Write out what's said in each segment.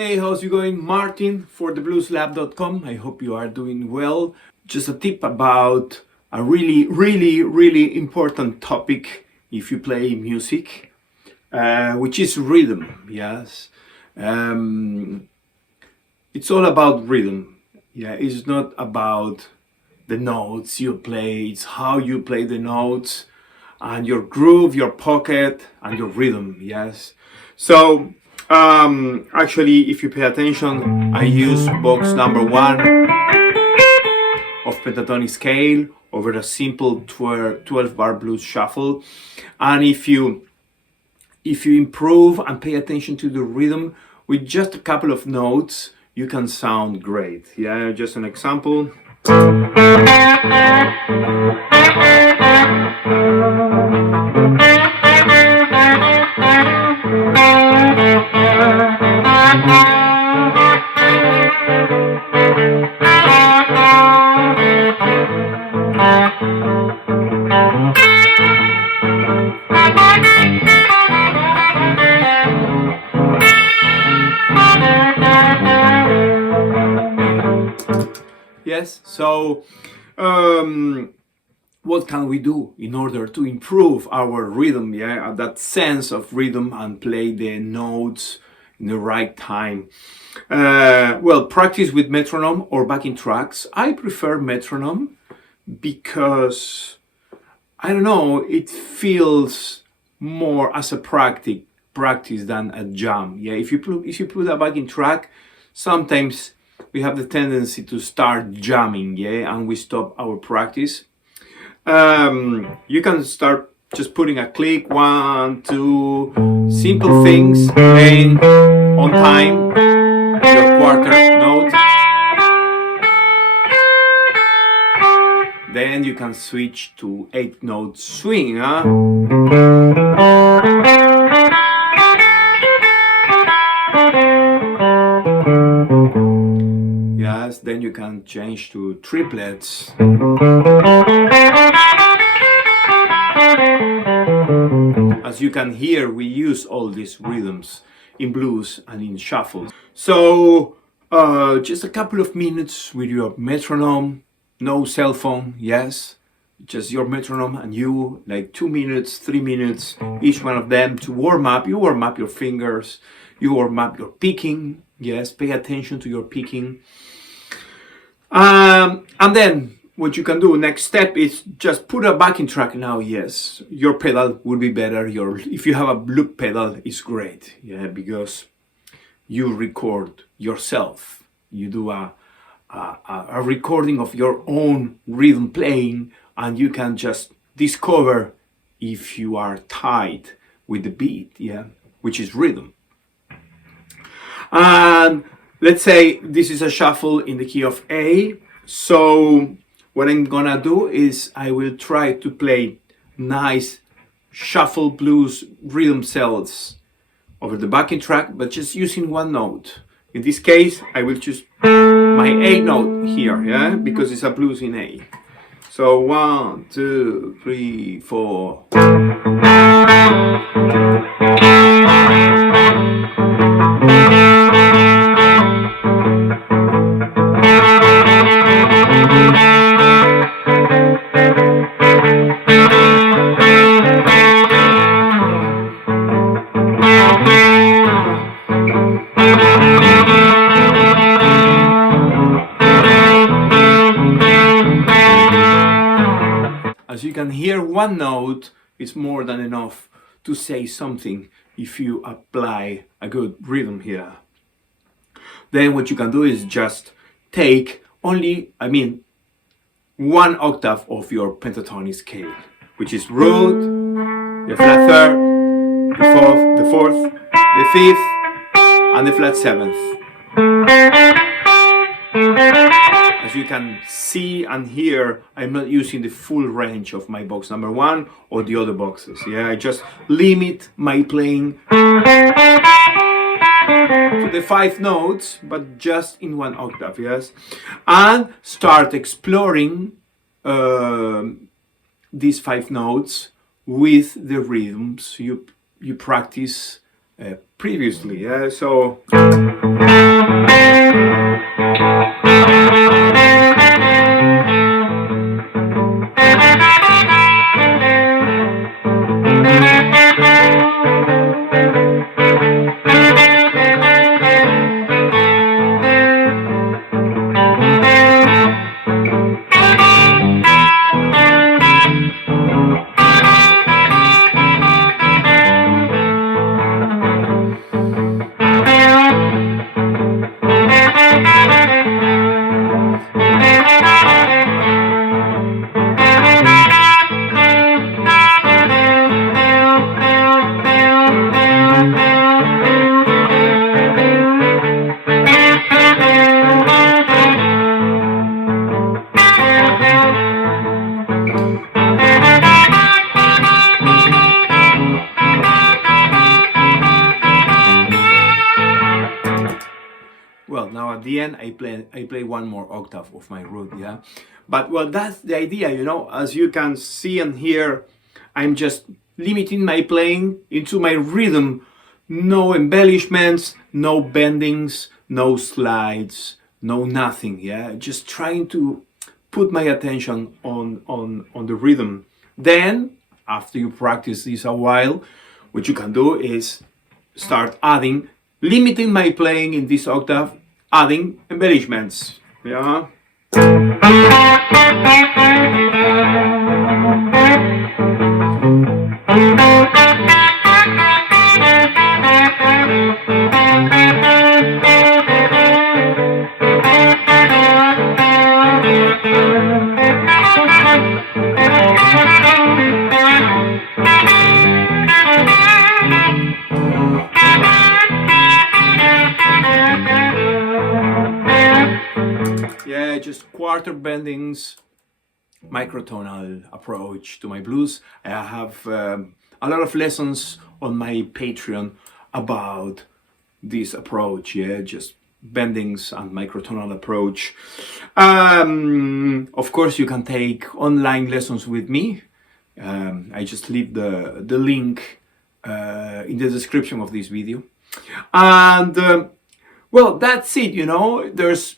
Hey, how's it going? Martin for theblueslab.com. I hope you are doing well. Just a tip about a really important topic if you play music, which is rhythm. Yes, it's all about rhythm. Yeah, it's not about the notes you play. It's how you play the notes and your groove, your pocket, and your rhythm. Yes. So actually, if you pay attention, I use box number 1 of pentatonic scale over a simple 12 bar blues shuffle. And if you improve and pay attention to the rhythm with just a couple of notes, you can sound great. Yeah, just an example. Yes, so what can we do in order to improve our rhythm? Yeah, that sense of rhythm and play the notes in the right time. Well, practice with metronome or backing tracks. I prefer metronome because I don't know, it feels more as a practice than a jam. Yeah, if you put a backing track, sometimes we have the tendency to start jamming, yeah, and we stop our practice. You can start just putting a click, 1, 2, simple things, playing on time, your quarter note. Then you can switch to 8-note swing, huh? Yes, then you can change to triplets. As you can hear, we use all these rhythms in blues and in shuffles. So just a couple of minutes with your metronome, no cell phone, yes, just your metronome and you, like 2 minutes, 3 minutes, each one of them to warm up. You warm up your fingers, you warm up your picking, yes, pay attention to your picking. And then what you can do, next step is just put a backing track now. Yes, your pedal would be better. If you have a loop pedal, it's great, yeah, because you record yourself. You do a recording of your own rhythm playing, and you can just discover if you are tight with the beat, yeah, which is rhythm. And let's say this is a shuffle in the key of A. So what I'm gonna do is I will try to play nice shuffle blues rhythm cells over the backing track, but just using one note. In this case, I will choose my A note here, yeah, because it's a blues in A. So 1, 2, 3, 4. As you can hear, one note is more than enough to say something if you apply a good rhythm here. Then what you can do is just take only, 1 octave of your pentatonic scale, which is root, the flat third, the fourth, the fifth, and the flat seventh. As you can see and hear, I'm not using the full range of my box number 1 or the other boxes. Yeah, I just limit my playing to the 5 notes, but just in 1 octave, yes, and start exploring these 5 notes with the rhythms you practice previously. Yeah, so. well, now at the end I play one more octave of my root, yeah. But well, that's the idea, you know. As you can see and hear, I'm just limiting my playing into my rhythm. No embellishments, no bendings, no slides, no nothing, yeah. Just trying to put my attention on the rhythm. Then, after you practice this a while, what you can do is start adding, limiting my playing in this octave, adding embellishments. Yeah. Yeah, just quarter bendings, microtonal approach to my blues. I have a lot of lessons on my Patreon about this approach, yeah, just bendings and microtonal approach. Of course, you can take online lessons with me. I just leave the link in the description of this video. And well, that's it, you know. There's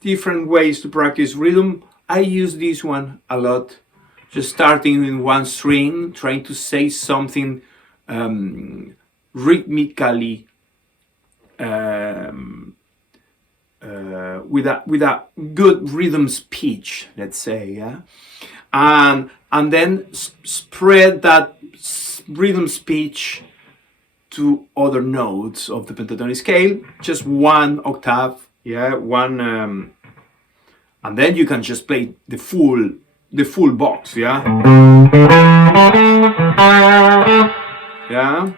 different ways to practice rhythm. I use this one a lot, just starting in one string, trying to say something rhythmically with a good rhythm speech, let's say, yeah, and then spread that rhythm speech to other notes of the pentatonic scale, just one octave, yeah, one, and then you can just play the full box, yeah, yeah.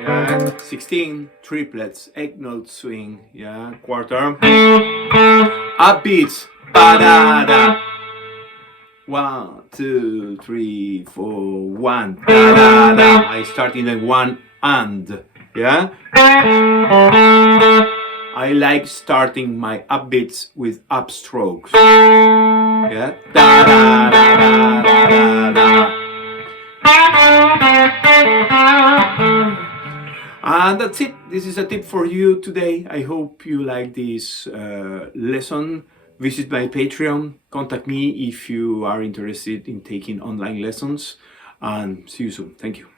Yeah, 16 triplets, 8-note swing, yeah, quarter. Upbeats, ba-da-da. 1, 2, 3, 4, 1, da-da-da. I start in a one and, yeah. I like starting my upbeats with upstrokes, yeah. Da-da-da-da-da-da-da. And that's it. This is a tip for you today. I hope you like this lesson. Visit my Patreon. Contact me if you are interested in taking online lessons. And see you soon. Thank you.